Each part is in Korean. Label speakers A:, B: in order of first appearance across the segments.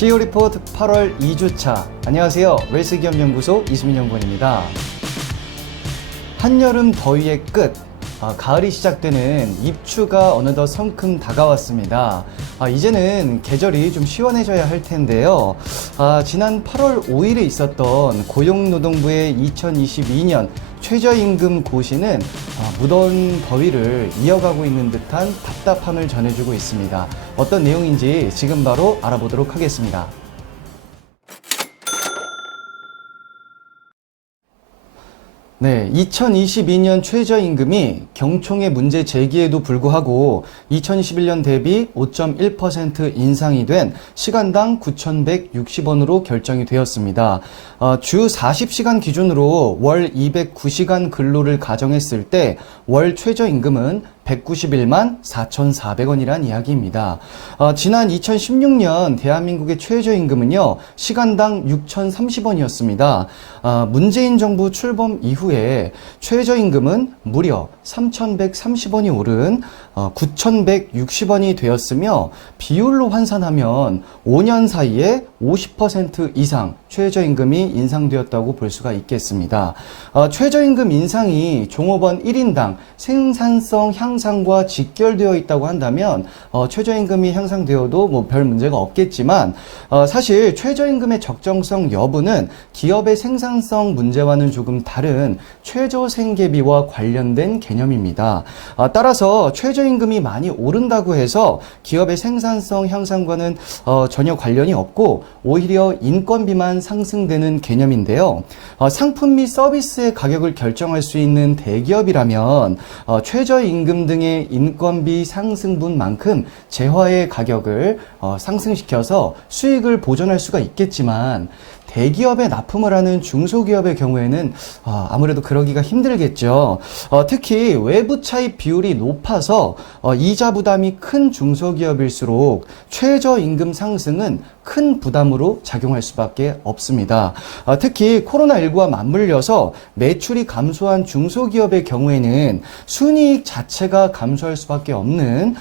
A: CEO 리포트 8월 2주차. 안녕하세요. 웰스 기업 연구소 이수민 연구원입니다. 한여름 더위의 끝. 아, 가을이 시작되는 입추가 어느덧 성큼 다가왔습니다. 아, 이제는 계절이 좀 시원해져야 할 텐데요. 아, 지난 8월 5일에 있었던 고용노동부의 2022년 최저임금 고시는 아, 무더운 더위를 이어가고 있는 듯한 답답함을 전해주고 있습니다. 어떤 내용인지 지금 바로 알아보도록 하겠습니다. 네, 2022년 최저임금이 경총의 문제 제기에도 불구하고 2021년 대비 5.1% 인상이 된 시간당 9,160원으로 결정이 되었습니다. 어, 주 40시간 기준으로 월 209시간 근로를 가정했을 때 월 최저임금은 191만 4,400원이란 이야기입니다. 어, 지난 2016년 대한민국의 최저임금은요, 시간당 6,030원이었습니다. 어, 문재인 정부 출범 이후에 최저임금은 무려 3,130원이 오른 어, 9,160원이 되었으며 비율로 환산하면 5년 사이에 50% 이상 최저임금이 인상되었다고 볼 수가 있겠습니다. 어, 최저임금 인상이 종업원 1인당 생산성 향상 과 직결되어 있다고 한다면 어, 최저임금이 향상되어도 뭐 별 문제가 없겠지만 어, 사실 최저임금의 적정성 여부는 기업의 생산성 문제와는 조금 다른 최저생계비와 관련된 개념입니다. 아, 따라서 최저임금이 많이 오른다고 해서 기업의 생산성 향상과는 어, 전혀 관련이 없고 오히려 인건비만 상승되는 개념인데요. 어, 상품 및 서비스의 가격을 결정할 수 있는 대기업이라면 어, 최저임금 등의 인건비 상승분만큼 재화의 가격을 어, 상승시켜서 수익을 보존할 수가 있겠지만 대기업에 납품을 하는 중소기업의 경우에는 어, 아무래도 그러기가 힘들겠죠. 어, 특히 외부 차입 비율이 높아서 어, 이자 부담이 큰 중소기업일수록 최저임금 상승은 큰 부담으로 작용할 수밖에 없습니다. 어, 특히 코로나19와 맞물려서 매출이 감소한 중소기업의 경우에는 순이익 자체가 감소할 수밖에 없는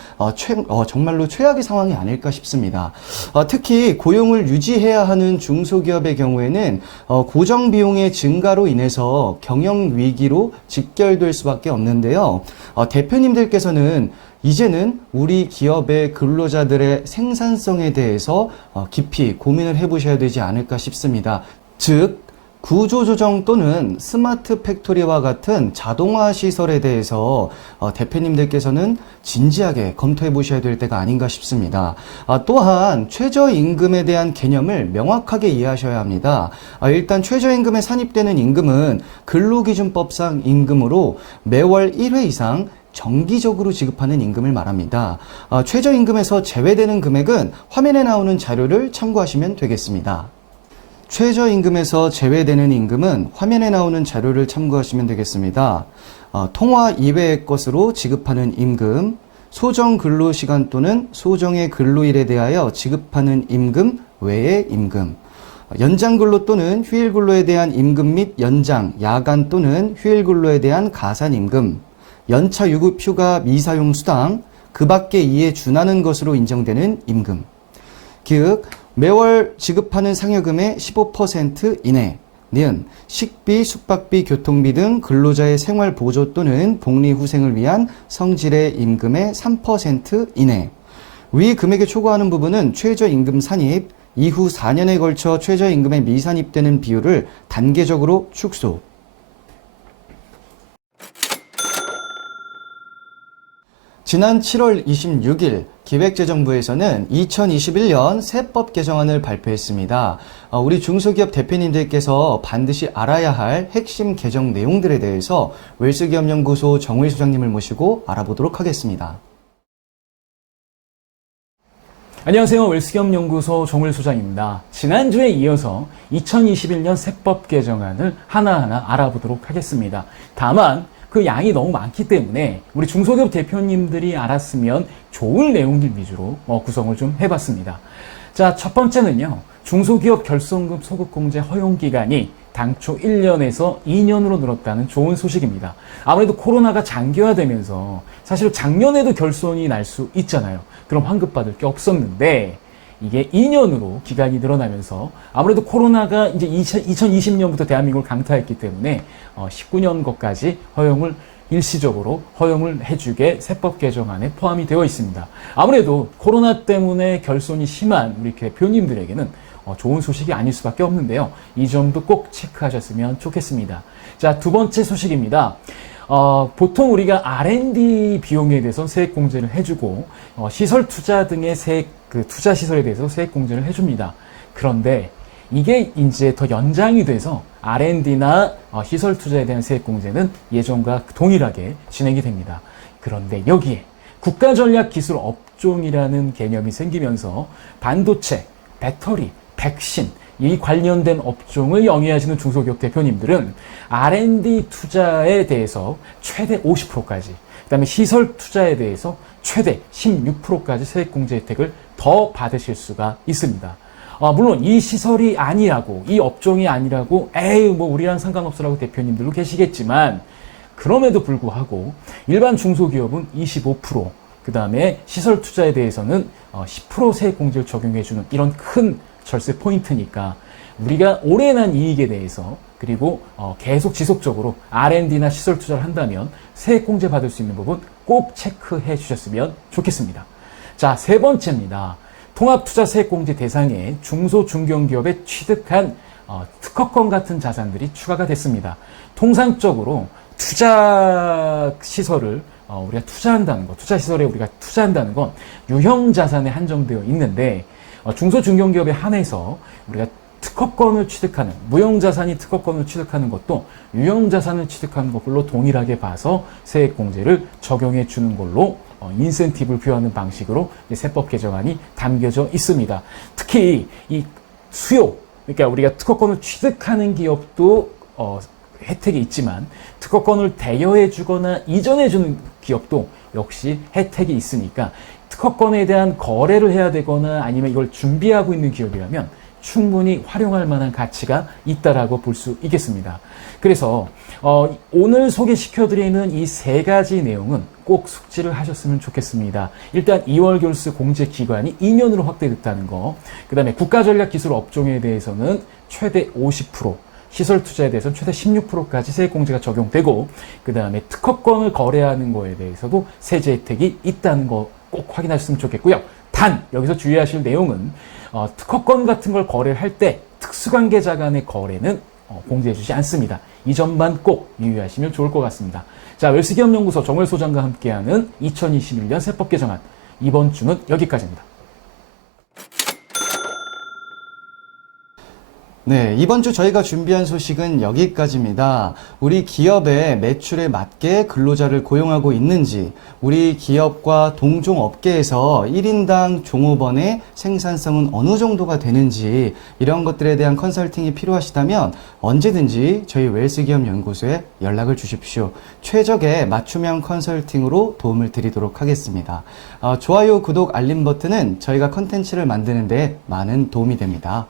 A: 정말로 최악의 상황이 아닐까 싶습니다. 어, 특히 고용을 유지해야 하는 중소기업의 경우에는 어, 고정 비용의 증가로 인해서 경영 위기로 직결될 수밖에 없는데요. 어, 대표님들께서는 이제는 우리 기업의 근로자들의 생산성에 대해서 어, 깊이 고민을 해보셔야 되지 않을까 싶습니다. 즉, 구조조정 또는 스마트 팩토리와 같은 자동화 시설에 대해서 어, 대표님들께서는 진지하게 검토해 보셔야 될 때가 아닌가 싶습니다. 아, 또한 최저임금에 대한 개념을 명확하게 이해하셔야 합니다. 아, 일단 최저임금에 산입되는 임금은 근로기준법상 임금으로 매월 1회 이상 정기적으로 지급하는 임금을 말합니다. 아, 최저임금에서 제외되는 금액은 화면에 나오는 자료를 참고하시면 되겠습니다. 최저임금에서 제외되는 임금은 화면에 나오는 자료를 참고하시면 되겠습니다. 어, 통화 이외의 것으로 지급하는 임금, 소정 근로시간 또는 소정의 근로일에 대하여 지급하는 임금 외의 임금, 어, 연장 근로 또는 휴일 근로에 대한 임금 및 연장, 야간 또는 휴일 근로에 대한 가산 임금, 연차 유급 휴가 미사용 수당, 그 밖에 이에 준하는 것으로 인정되는 임금. 즉 매월 지급하는 상여금의 15% 이내는 식비, 숙박비, 교통비 등 근로자의 생활 보조 또는 복리 후생을 위한 성질의 임금의 3% 이내. 위 금액에 초과하는 부분은 최저임금 산입 이후 4년에 걸쳐 최저임금에 미산입되는 비율을 단계적으로 축소. 지난 7월 26일 기획재정부에서는 2021년 세법 개정안을 발표했습니다. 어, 우리 중소기업 대표님들께서 반드시 알아야 할 핵심 개정 내용들에 대해서 웰스기업연구소 정우일 소장님을 모시고 알아보도록 하겠습니다.
B: 안녕하세요. 웰스겸연구소 정을 소장입니다. 지난주에 이어서 2021년 세법 개정안을 하나하나 알아보도록 하겠습니다. 다만 그 양이 너무 많기 때문에 우리 중소기업 대표님들이 알았으면 좋을 내용들 위주로 어, 구성을 좀 해봤습니다. 자, 첫 번째는요. 중소기업 결손금 소급공제 허용 기간이 당초 1년에서 2년으로 늘었다는 좋은 소식입니다. 아무래도 코로나가 장기화되면서 사실 작년에도 결손이 날 수 있잖아요. 그럼 환급 받을 게 없었는데 이게 2년으로 기간이 늘어나면서 아무래도 코로나가 이제 2020 년부터 대한민국을 강타했기 때문에 19년 것까지 허용을 일시적으로 허용을 해주게 세법 개정안에 포함이 되어 있습니다. 아무래도 코로나 때문에 결손이 심한 우리 대표님들에게는 어, 좋은 소식이 아닐 수밖에 없는데요. 이 점도 꼭 체크하셨으면 좋겠습니다. 자, 두 번째 소식입니다. 어, 보통 우리가 R&D 비용에 대해서 세액 공제를 해주고 어, 시설 투자 등의 세액 그 투자 시설에 대해서 세액 공제를 해줍니다. 그런데 이게 이제 더 연장이 돼서 R&D나 어, 시설 투자에 대한 세액 공제는 예전과 동일하게 진행이 됩니다. 그런데 여기에 국가 전략 기술 업종이라는 개념이 생기면서 반도체, 배터리, 백신 이 관련된 업종을 영위하시는 중소기업 대표님들은 R&D 투자에 대해서 최대 50%까지, 그다음에 시설 투자에 대해서 최대 16%까지 세액 공제 혜택을 더 받으실 수가 있습니다. 아, 물론 이 시설이 아니라고, 이 업종이 아니라고, 에이, 뭐 우리랑 상관없으라고 대표님들도 계시겠지만, 그럼에도 불구하고 일반 중소기업은 25%, 그 다음에 시설 투자에 대해서는 10% 세액 공제를 적용해주는 이런 큰 절세 포인트니까 우리가 오래 난 이익에 대해서 그리고 어, 계속 지속적으로 R&D나 시설 투자를 한다면 세액 공제 받을 수 있는 부분 꼭 체크해 주셨으면 좋겠습니다. 자, 세 번째입니다. 통합투자세액공제 대상에 중소 중견기업에 취득한 어, 특허권 같은 자산들이 추가가 됐습니다. 통상적으로 투자 시설을 어, 우리가 투자한다는 것, 투자 시설에 우리가 투자한다는 건 유형 자산에 한정되어 있는데 어, 중소 중견기업에 한해서 우리가 특허권을 취득하는 무형 자산이 특허권을 취득하는 것도 유형 자산을 취득하는 것으로 동일하게 봐서 세액 공제를 적용해 주는 걸로 어, 인센티브를 부여하는 방식으로 세법 개정안이 담겨져 있습니다. 특히 이 수요, 그러니까 우리가 특허권을 취득하는 기업도 어, 혜택이 있지만 특허권을 대여해 주거나 이전해 주는 기업도 역시 혜택이 있으니까 특허권에 대한 거래를 해야 되거나 아니면 이걸 준비하고 있는 기업이라면 충분히 활용할 만한 가치가 있다라고 볼 수 있겠습니다. 그래서 어, 오늘 소개시켜드리는 이 세 가지 내용은 꼭 숙지를 하셨으면 좋겠습니다. 일단 2월 결수 공제 기간이 2년으로 확대됐다는 거, 그 다음에 국가전략기술 업종에 대해서는 최대 50%, 시설 투자에 대해서는 최대 16%까지 세액 공제가 적용되고 그 다음에 특허권을 거래하는 거에 대해서도 세제 혜택이 있다는 거 꼭 확인하셨으면 좋겠고요. 단 여기서 주의하실 내용은 어, 특허권 같은 걸 거래를 할때 특수관계자 간의 거래는 어, 공제해주지 않습니다. 이 점만 꼭 유의하시면 좋을 것 같습니다. 자, 웰스기업연구소 정월 소장과 함께하는 2021년 세법 개정안 이번 주는 여기까지입니다.
A: 네, 이번 주 저희가 준비한 소식은 여기까지입니다. 우리 기업의 매출에 맞게 근로자를 고용하고 있는지, 우리 기업과 동종 업계에서 1인당 종업원의 생산성은 어느 정도가 되는지, 이런 것들에 대한 컨설팅이 필요하시다면 언제든지 저희 웰스 기업 연구소에 연락을 주십시오. 최적의 맞춤형 컨설팅으로 도움을 드리도록 하겠습니다. 어, 좋아요, 구독, 알림 버튼은 저희가 컨텐츠를 만드는데 많은 도움이 됩니다.